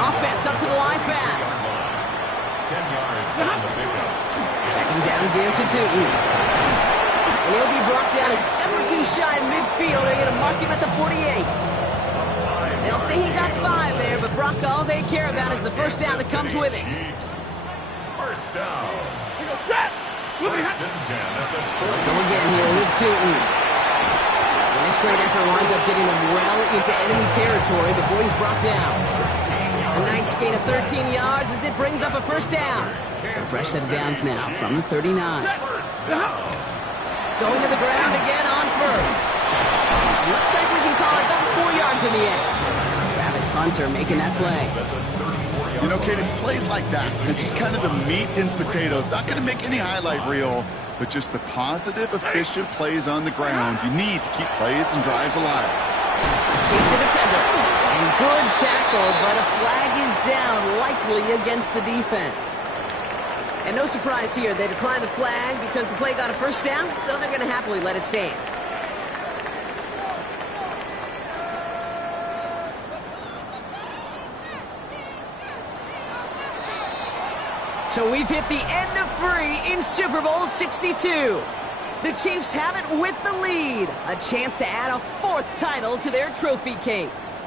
Offense up to the line fast. 10 yards on the pickup. 2nd down give to Tootin. And he'll be brought down a step or 2 shy of midfield. They're going to mark him at the 48. They'll say he got 5 there, but Brock, all they care about is the 1st down that comes with it. 1st down. 1st and 10 at the 40. Go again here with Tootin. This great effort winds up getting him well into enemy territory before he's brought down. A nice gain of 13 yards as it brings up a 1st down. So a fresh set of downs now from the 39. Going to the ground again on 1st. Looks like we can call it about 4 yards in the end. Travis Hunter making that play. You know, Kate, it's plays like that. It's just kind of the meat and potatoes. Not going to make any highlight reel, but just the positive, efficient plays on the ground. You need to keep plays and drives alive. Escapes the defender. And good tackle, but a flag is down, likely against the defense. And no surprise here, they declined the flag because the play got a first down, so they're going to happily let it stand. So we've hit the end of 3 in Super Bowl 62. The Chiefs have it with the lead. A chance to add a 4th title to their trophy case.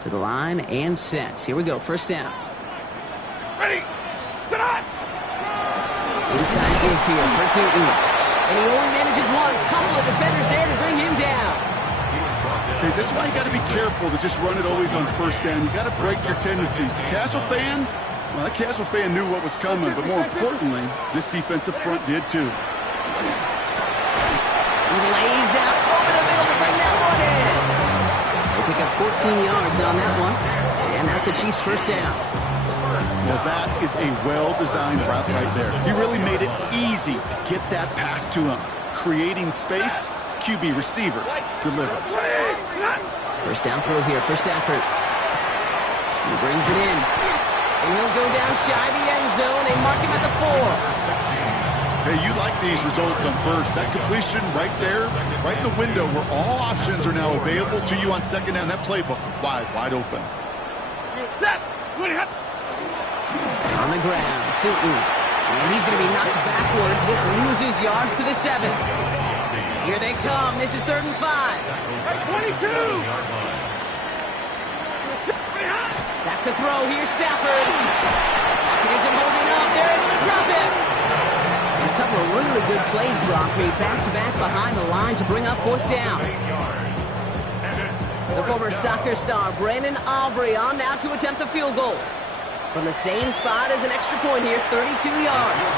To the line and set. Here we go, first down. Ready. Sit on. Inside give here for Tootin. And he only manages one. Couple of defenders there to bring him down. Okay, this is why you got to be careful to just run it always on first down. You got to break your tendencies. The casual fan, well, that casual fan knew what was coming, but more importantly, this defensive front did too. He lays out over the middle to bring that one in. They pick up 14 yards on that one, and that's a Chiefs first down. Well, that is a well-designed route right there. He really made it easy to get that pass to him. Creating space, QB receiver delivered. First down throw here for Stafford. He brings it in. And he'll go down shy of the end zone. They mark him at the 4. Hey, you like these results on first. That completion right there, right in the window where all options are now available to you on second down. That playbook wide open. Set. On the ground, Tootin. And he's going to be knocked backwards. This loses yards to the 7. Here they come. This is 3rd and 5. 22. Back to throw. Here's Stafford. Pocket isn't holding up. They're able to drop him. And a couple of really good plays, Brock, made back-to-back behind the line to bring up 4th down. The former soccer star, Brandon Aubrey, on now to attempt the field goal. From the same spot as an extra point here, 32 yards.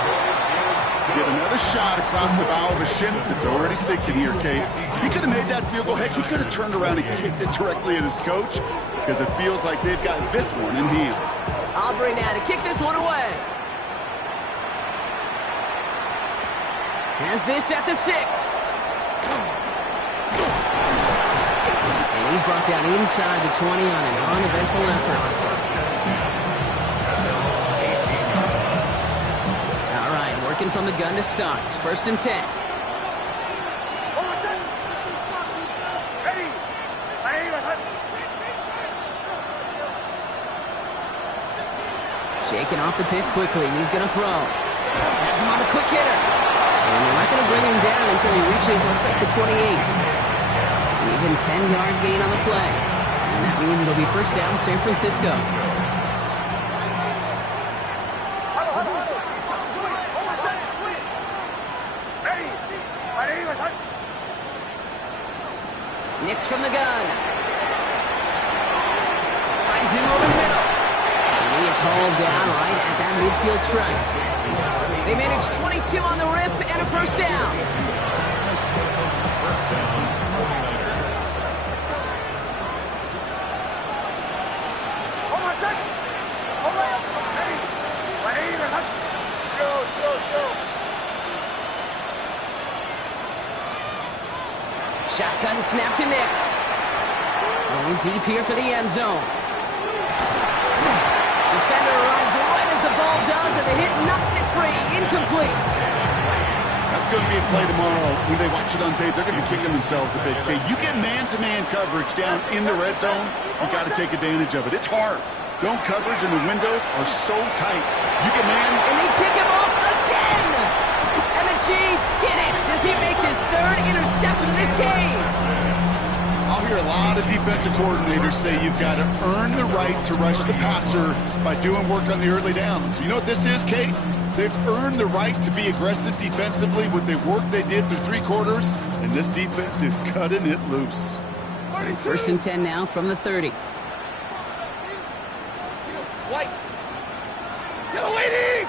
Get another shot across the bow of a shin that's already sinking here, Kate. He could have made that field goal. Heck, he could have turned around and kicked it directly at his coach because it feels like they've got this one in hand. Aubrey now to kick this one away. Has this at the 6. And he's brought down inside the 20 on an uneventful effort. All right, working from the gun to start. 1st and 10. Ready. Shaking off the pick quickly. He's going to throw. Has him on the quick hitter. And they're not going to bring him down until he reaches, looks like, the 28. An even 10-yard gain on the play. And that means it'll be first down, San Francisco. Nix from the gun. Finds him over the middle. And he is hauled down right at that midfield stripe. They managed 22 on the rip and a first down. First down, 49ers. Shotgun snap to Nix. Going deep here for the end zone. Defender arrives right as the ball does, and the hit knocks it free. Incomplete. That's going to be a play tomorrow. When they watch it on tape, they're going to be kicking themselves a bit. Okay, you get man-to-man coverage down in the red zone, you got to take advantage of it. It's hard. Zone coverage and the windows are so tight. You get man, And they pick him off again. And the Chiefs get it as he makes his 3rd interception of this game. I'll hear a lot of defensive coordinators say you've got to earn the right to rush the passer by doing work on the early downs. You know what this is, Kate? They've earned the right to be aggressive defensively with the work they did through 3 quarters, and this defense is cutting it loose. So 1st and 10 now from the 30. White. Yellow waiting.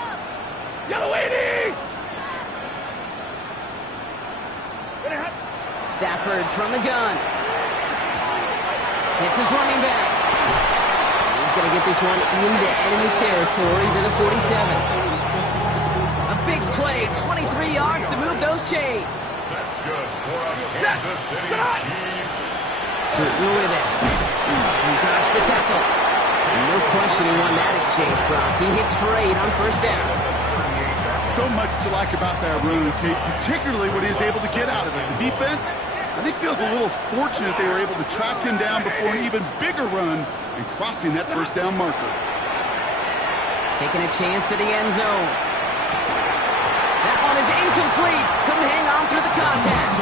Yellow waiting. Stafford from the gun. Hits his running back. He's going to get this one into enemy territory to the 47. A big play, 23 yards to move those chains. That's good for a Kansas City Chiefs. Turner with it. He dodged the tackle. No question he won that exchange, Brock. He hits for 8 on first down. So much to like about that run, Kate, particularly what he was able to get out of it. The defense, I think, feels a little fortunate they were able to track him down before an even bigger run and crossing that first down marker. Taking a chance to the end zone. That one is incomplete. Couldn't hang on through the contact.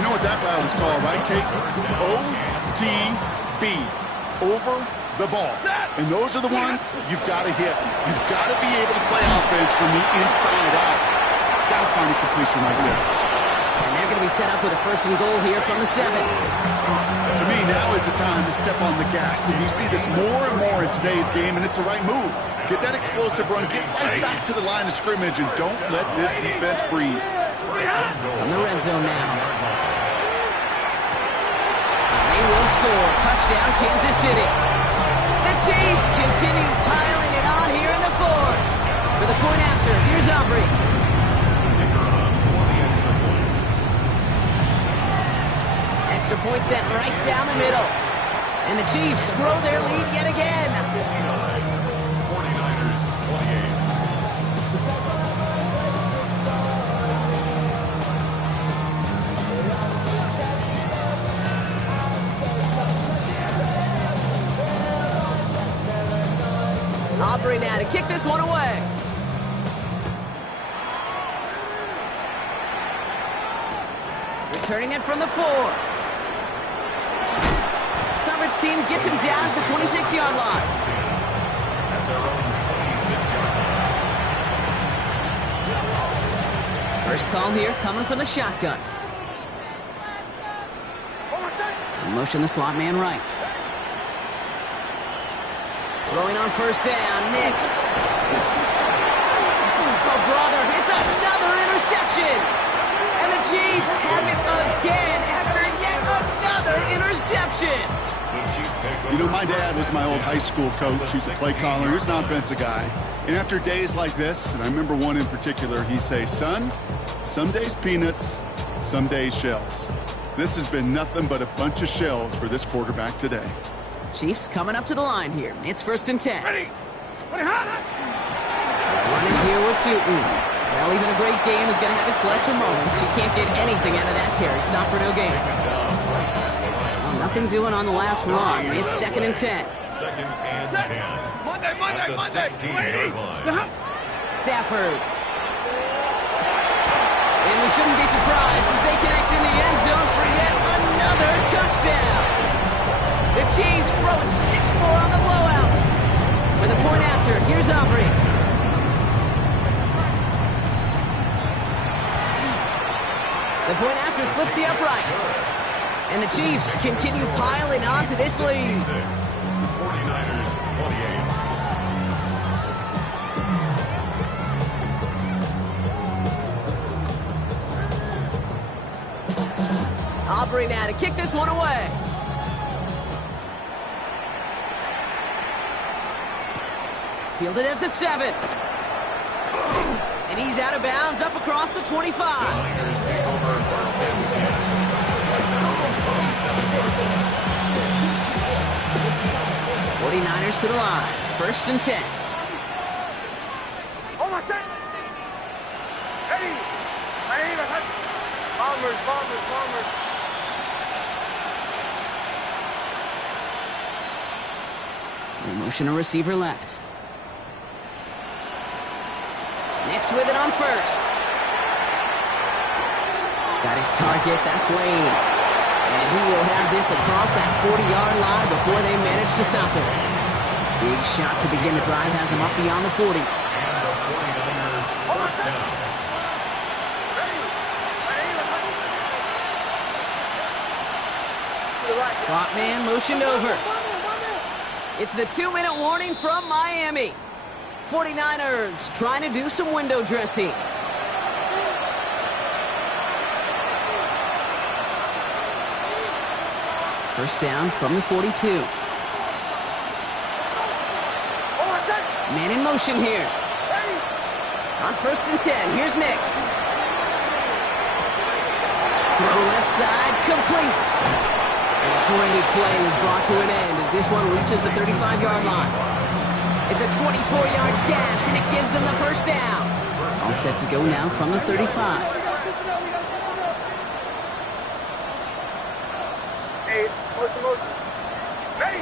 You know what that route is called, right, Kate? OTB. Over the ball. And those are the ones you've got to hit. You've got to be able to play offense from the inside out. Got to find a completion right there. And they're going to be set up with a 1st and goal here from the 7. To me, now is the time to step on the gas. And you see this more and more in today's game, and it's the right move. Get that explosive run, get right back to the line of scrimmage, and don't let this defense breathe. On the red zone now. They will score. Touchdown, Kansas City. The Chiefs continue piling it on here in the 4th. For the point after, here's Aubrey. Extra point set right down the middle. And the Chiefs grow their lead yet again. 49ers 28. Aubrey now to kick this one away. Returning it from the 4. Coverage team gets him down to the 26-yard line. At their own 26-yard line. First call here coming from the shotgun. In motion the slot man right. Throwing on first down, Nix. Oh, brother, it's another interception. And the Chiefs have it again after yet another interception. You know, my dad was my old high school coach. He's a play caller. He was an offensive guy. And after days like this, and I remember one in particular, he'd say, son, some days peanuts, some days shells. This has been nothing but a bunch of shells for this quarterback today. Chiefs coming up to the line here. It's 1st and 10. Ready? Running here with Tootin. Well, even a great game is going to have its lesser moments. You can't get anything out of that carry. Stop for no gain. Well, nothing doing on the last run. It's 2nd and 10. 2nd and 10. Monday. At the 16-yard line. Stafford. And we shouldn't be surprised as they connect in the end zone for yet another touchdown. The Chiefs throwing 6 more on the blowout. For the point after, here's Aubrey. The point after splits the uprights. And the Chiefs continue piling onto this lead. 49ers 28. Aubrey now to kick this one away. Fielded at the 7. And he's out of bounds up across the 25. Niners take over 1st and 10. Right now from 27 yards. 49ers to the line. 1st and 10. Almost set. Ready. Bombers. They motion a receiver left. Nix with it on first. Got his target. That's Lane. And he will have this across that 40-yard line before they manage to stop him. Big shot to begin the drive has him up beyond the 40. And the 49er first down. Slot man motioned over. It's the 2-minute warning from Miami. 49ers trying to do some window dressing. First down from the 42. Man in motion here. On 1st and 10, here's Nix. Throw left side, complete. And a great play is brought to an end as this one reaches the 35-yard line. It's a 24-yard gash, and it gives them the first down. All set to go now from the 35. Hey, motion. Ready?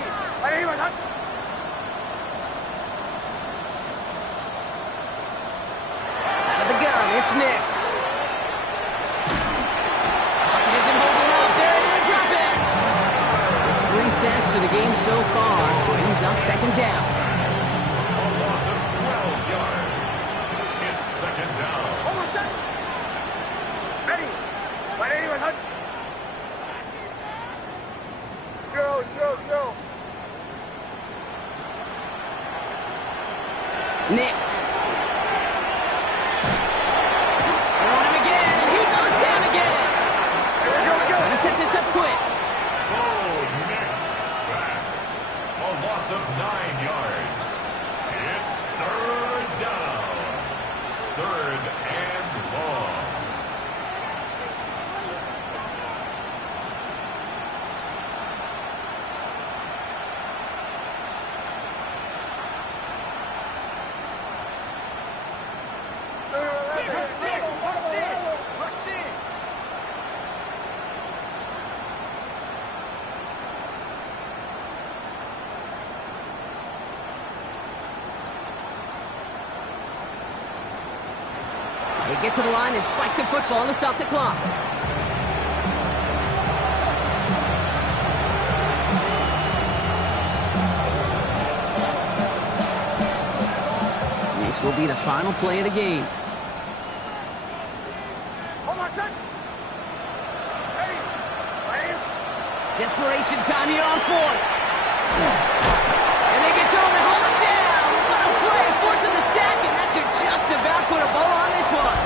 Out of the gun, it's Nix. Pocket isn't holding up. They're able to drop it. It's 3 sacks for the game so far. Brings up second down. A loss of 12 yards. It's second down. Ready? Joe. Nix. They're on him again, and he goes down again. Trying to set this up quick. Nix sacked. A loss of 9 yards. It's third down. Third and long. They get to the line and spike the football to stop the clock. This will be the final play of the game. Desperation time here on 4th. And they get to him and hold him down. What a play, forcing the sack, and that should just about put a bow on this one.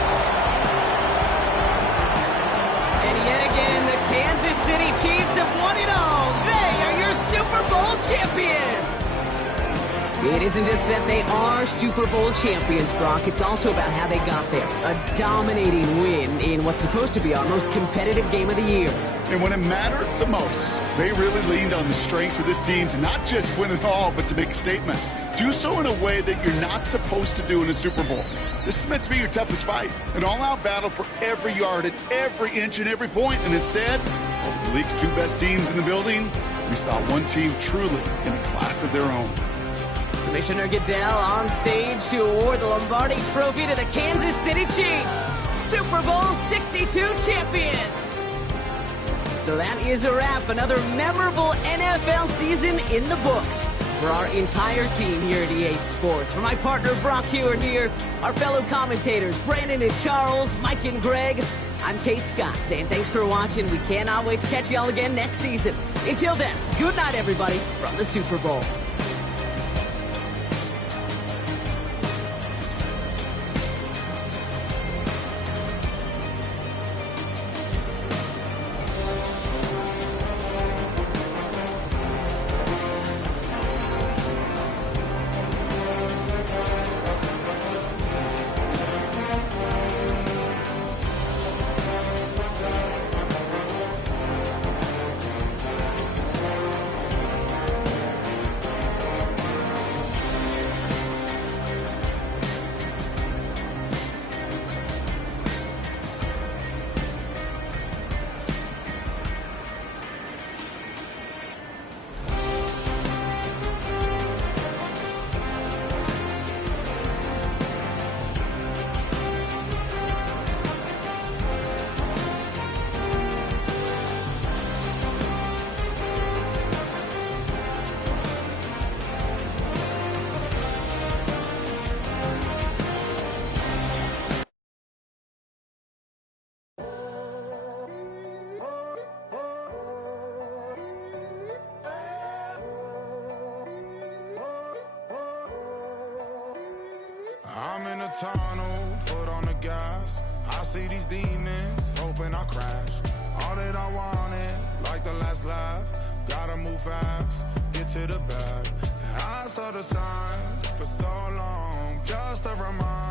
And yet again, the Kansas City Chiefs have won it all. They are your Super Bowl champions. It isn't just that they are Super Bowl champions, Brock. It's also about how they got there. A dominating win in what's supposed to be our most competitive game of the year. And when it mattered the most, they really leaned on the strengths of this team to not just win it all, but to make a statement. Do so in a way that you're not supposed to do in a Super Bowl. This is meant to be your toughest fight. An all-out battle for every yard and every inch and every point. And instead, of the league's 2 best teams in the building, we saw one team truly in a class of their own. Commissioner Goodell on stage to award the Lombardi Trophy to the Kansas City Chiefs, Super Bowl 62 champions. So that is a wrap. Another memorable NFL season in the books for our entire team here at EA Sports. For my partner Brock Hewitt here, our fellow commentators Brandon and Charles, Mike and Greg, I'm Kate Scott saying thanks for watching. We cannot wait to catch you all again next season. Until then, good night everybody from the Super Bowl. I'm in a tunnel, foot on the gas. I see these demons, hoping I crash. All that I wanted, like the last laugh. Gotta move fast, get to the bag. I saw the signs for so long, just a reminder.